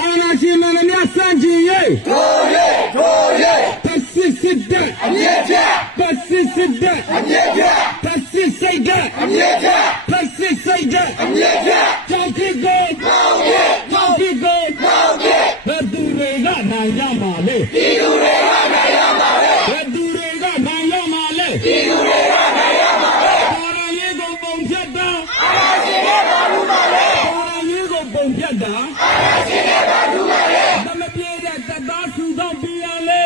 အာနာရှင်မင်းများစံချင်ရေးပတ်စစ်စစ်တပ်ပတ်စစ်စစ်တပ်ပတ်စစ်စိတ်တပ်ပတ်စစ်စိတ်တပ်ကြောက်ဖြစ်ကိုဘယ်သူတွေကနိုင်ရမှာလဲဘယ်သူတွေကနိုင်ရမှာလဲတော်ရရေးကိုပုံဖြတ်တာတော်ရရေးကိုပုံဖြတ်တာသမပြေတဲ့တပ်သားစုဆောင်ပြရလေ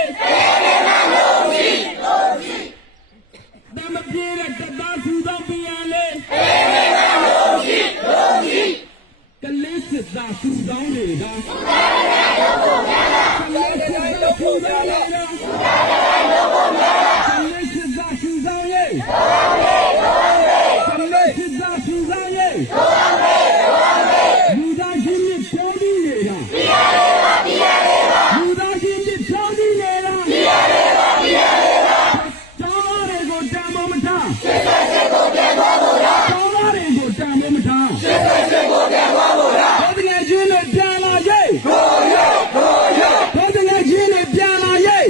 သမပြေတဲ့တပ်သားစုဆောင်ပြရလေကလေးစစ်သားစုဆောင်နေတာကလေးစစ်သားစုဆောင်နေတာကလေးစစ်သားစုဆောင်ရေးကလေးစစ်သားစုဆောင်ရေးလူသားချင်းနဲ့ပြောပြီးနေတာလူသားချင်းနဲ့ပြောပြီးနေတာကျောင်းသားတွေကိုတန်ဖို့မထားကျောင်းသားတွေကိုတန်ဖို့မထားဘယ်တကယ်ချင်းနဲ့ပြန်လာရေးဘယ်တကယ်ချင်းနဲ့ပြန်လာရေး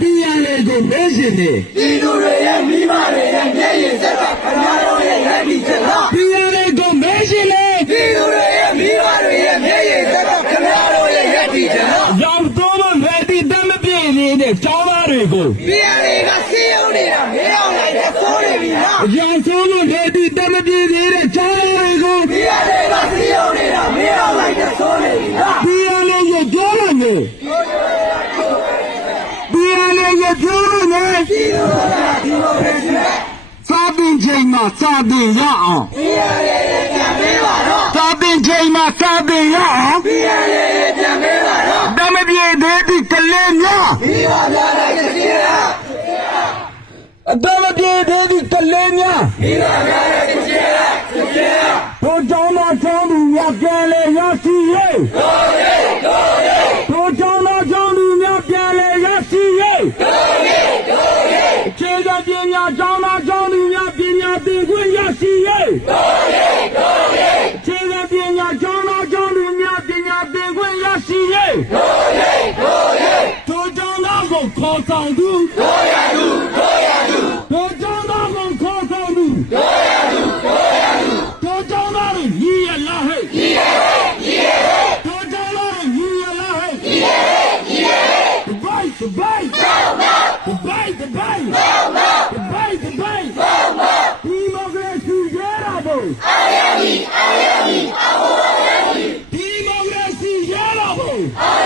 ပြန်လေကိုမဲရှင်နေပြည်သူတွေရဲ့မိဘတွေရဲ့မျက်ရည်စက်ကခင်ဗျားတို့ရဲ့ရည်တည်ချက်လားပြန်လေကိုမဲရှင်နေပြည်သူတွေရဲ့မိဘတွေရဲ့မျက်ရည်စက်ကခင်ဗျားတို့ရဲ့ရည်တည်ချက်လားရောက်တော့မှမဲတီတမ်းမပြည့်နေတဲ့ကျောင်းသားတွေကိုပြည်တွေကစီးရုံနေတာမင်းအောင်လိုက်တဲ့ဆိုးနေပြီလားရောက်တော့မှမဲတီတမ်းမပြည့်နေတဲ့ကျောင်းသားတွေကိုပြည်တွေကစီးရုံနေတာမင်းအောင်လိုက်တဲ့ဆိုးနေပြီလားပြန်လေကိုပြောရမယ်ပြန်လေကိုပြောရမယ်ပြည်သူတွေကဒီလိုပဲရှိတယ်စာပင်ချိန်မှာစာပင်ရအောင်ပြည်တွေပြန်ပေးပါတော့စာပင်ချိန်မှာစာပင်ရအောင်ပြည်တွေပြန်ပေးပါတော့တမပြေသေးသည့်ကလေးများဒီပါပြလိုက်တဲ့ပြည်လားတမပြေသေးသည့်ကလေးများဒီပါပြလိုက်တဲ့ပြည်လားဘုကျောင်းတော်ကျောင်းသူများပြန်လေရရှိရေးဘုကျောင်းတော်ကျောင်းသူများပြန်လေရရှိရေးခြေကပညာကျောင်းသားကျောင်းသူများပညာသင်ခွင့်ရရှိရေးခြေကပညာကျောင်းသားကျောင်းသူများပညာသင်ခွင့်ရရှိရေးထိုကျောင်းသားကိုခေါ်ဆောင်သူထိုကျောင်းသားကိုခေါ်ဆောင်သူထိုကျောင်းသားကိုညီရလားဟဲ့ထိုကျောင်းသားကိုညီရလားဟဲ့တပိုက်တပိုက်ဒီမိုကရေစီရတာဘုံအားရမည်ဒီမိုကရေစီရတာဘုံအား